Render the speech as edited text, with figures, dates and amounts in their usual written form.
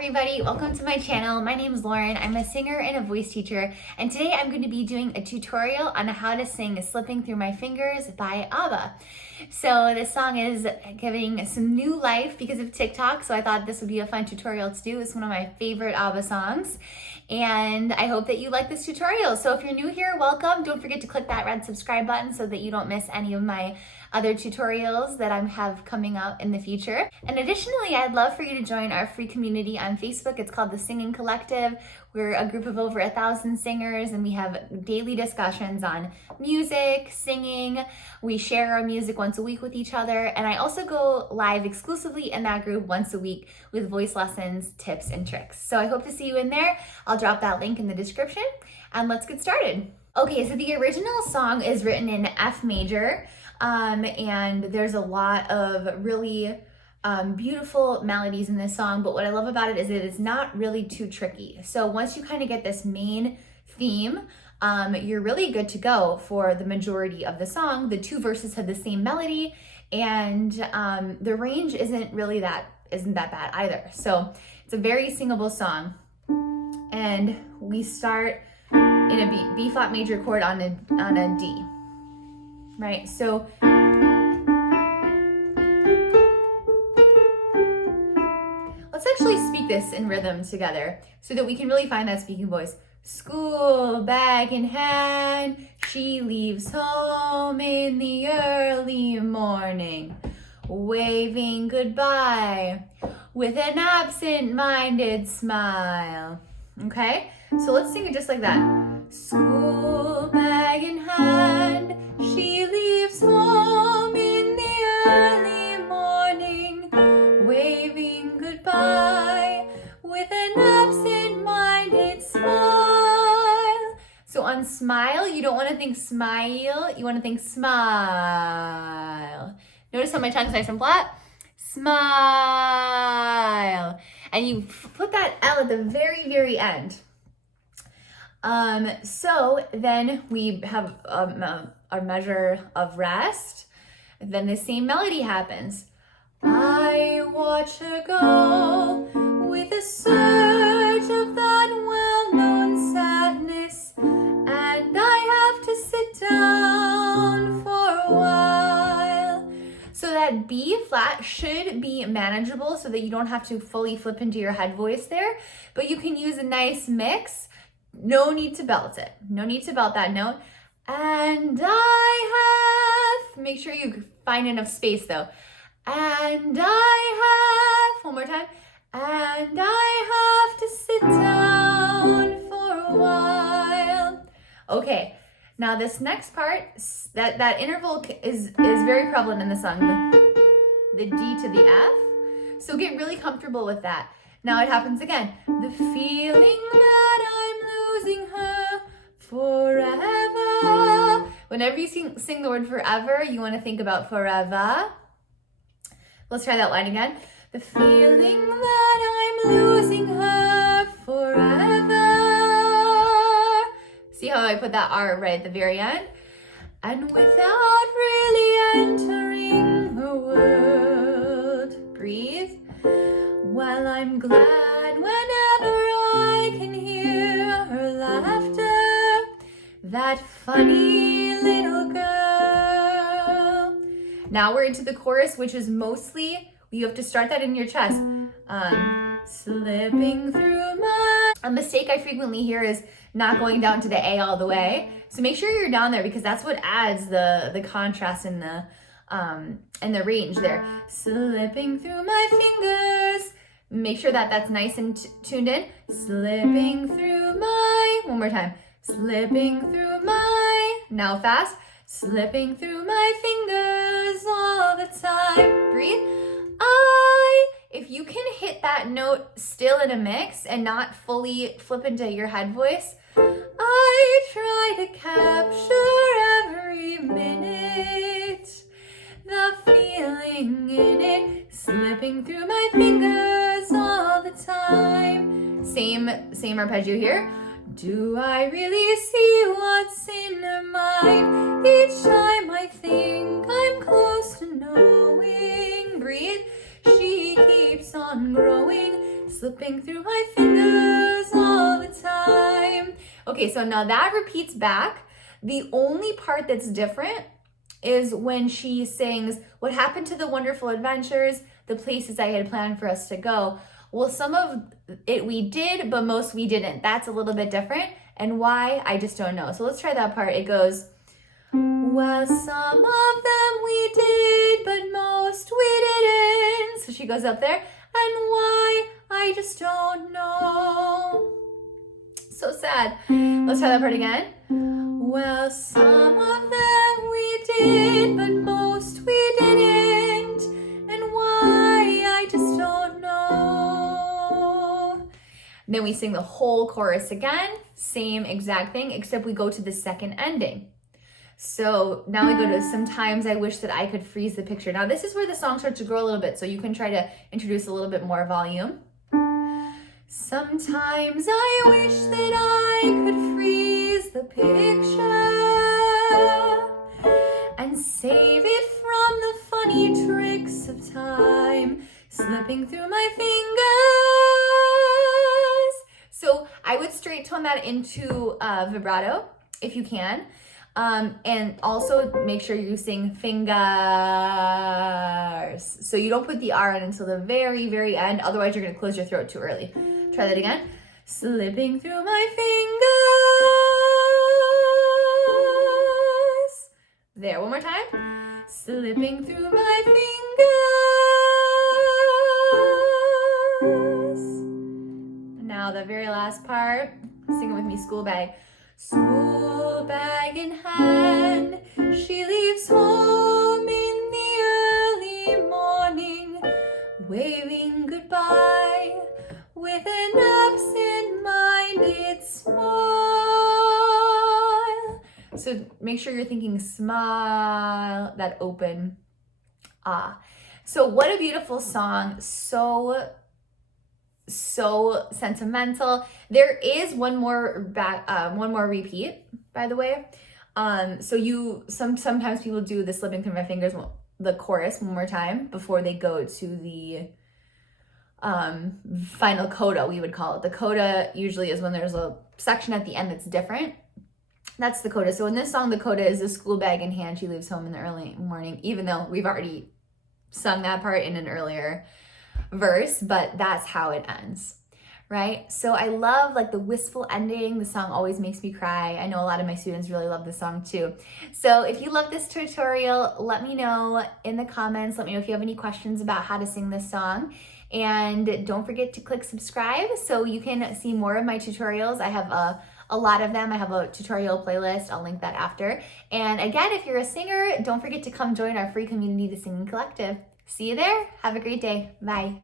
everybody, welcome to my channel. My name is Lauren. I'm a singer and a voice teacher, and today I'm going to be doing a tutorial on how to sing Slipping Through My Fingers by ABBA. So this song is giving some new life because of TikTok, so I thought this would be a fun tutorial to do. It's one of my favorite ABBA songs, and I hope that you like this tutorial. So if you're new here, welcome. Don't forget to click that red subscribe button so that you don't miss any of my other tutorials that I have coming up in the future. And additionally, I'd love for you to join our free community on Facebook. It's called The Singing Collective. We're a group of over 1,000 singers, and we have daily discussions on music, singing. We share our music once a week with each other, and I also go live exclusively in that group once a week with voice lessons, tips, and tricks. So I hope to see you in there. I'll drop that link in the description, and let's get started. Okay, so the original song is written in F major, and there's a lot of really beautiful melodies in this song, but what I love about it is that it's not really too tricky. So once you kind of get this main theme, you're really good to go for the majority of the song. The two verses have the same melody, and the range isn't that bad either. So it's a very singable song, and we start in a B flat major chord on a D, right? So let's actually speak this in rhythm together so that we can really find that speaking voice. School bag in hand, she leaves home in the early morning, waving goodbye with an absent-minded smile. Okay, so let's sing it just like that. School bag in hand, she leaves home in the early morning, waving goodbye with an absent-minded smile. So on smile, you don't want to think smile, you want to think smile. Notice how my tongue's nice and flat? Smile. And you put that L at the very, very end. So then we have a measure of rest. Then the same melody happens. I watch her go with a surge of that well-known sadness, and I have to sit down for a while. So that B flat should be manageable so that you don't have to fully flip into your head voice there, but you can use a nice mix. No need to belt it. No need to belt that note. And I have, make sure you find enough space though. And I have, one more time. And I have to sit down for a while. Okay, now this next part, that interval is very prevalent in the song, the D to the F. So get really comfortable with that. Now it happens again. The feeling that I'm losing her forever. Whenever you sing the word forever, you want to think about forever. Let's try that line again. The feeling that I'm losing her forever. See how I put that R right at the very end? And without really entering her world, breathe. While I'm glad whenever I can hear her laughter, that funny little girl. Now we're into the chorus, which is mostly, you have to start that in your chest. Slipping through my... A mistake I frequently hear is not going down to the A all the way. So make sure you're down there because that's what adds the contrast in the range there. Slipping through my fingers. Make sure that that's nice and tuned in. Slipping through my, one more time. Slipping through my, now fast. Slipping through my fingers all the time. Breathe. If you can hit that note still in a mix and not fully flip into your head voice, I try to capture every minute, the feeling in it, slipping through my fingers all the time. Same arpeggio here. Do I really see what's in her mind? Each time I think I'm close to knowing. Breathe. She keeps on growing, slipping through my fingers all the time. Okay, so now that repeats back. The only part that's different is when she sings, what happened to the wonderful adventures, the places I had planned for us to go. Well, some of it we did, but most we didn't. That's a little bit different. And why, I just don't know. So let's try that part. It goes, well, some of them we did, but most we didn't. So she goes up there, and why, I just don't know. So sad. Let's try that part again. Well, some of them we did, but most we didn't. And why, I just don't know. Then we sing the whole chorus again. Same exact thing, except we go to the second ending. So now we go to Sometimes I Wish That I Could Freeze the Picture. Now this is where the song starts to grow a little bit, so you can try to introduce a little bit more volume. Sometimes I wish that I could freeze the picture and save it from the funny tricks of time slipping through my fingers. So I would straight tone that into vibrato if you can. And also make sure you sing fingers. So you don't put the R in until the very, very end. Otherwise, you're going to close your throat too early. Try that again. Slipping through my fingers. There, one more time. Slipping through my fingers. Now the very last part. Sing it with me, school bag. School bag in hand, she leaves home in the early morning, waving goodbye with an absent-minded smile. So make sure you're thinking smile, that open ah. So what a beautiful song. So sentimental. There is one more repeat, by the way. So sometimes people do the slipping through my fingers, the chorus one more time before they go to the final coda, we would call it. The coda usually is when there's a section at the end that's different. That's the coda. So in this song, the coda is the school bag in hand, she leaves home in the early morning, even though we've already sung that part in an earlier verse, but that's how it ends, right? So I love like the wistful ending. The song always makes me cry. I know a lot of my students really love this song too. So if you love this tutorial, let me know in the comments. Let me know if you have any questions about how to sing this song. And don't forget to click subscribe so you can see more of my tutorials. I have a lot of them. I have a tutorial playlist. I'll link that after. And again, if you're a singer, don't forget to come join our free community, The Singing Collective. See you there. Have a great day. Bye.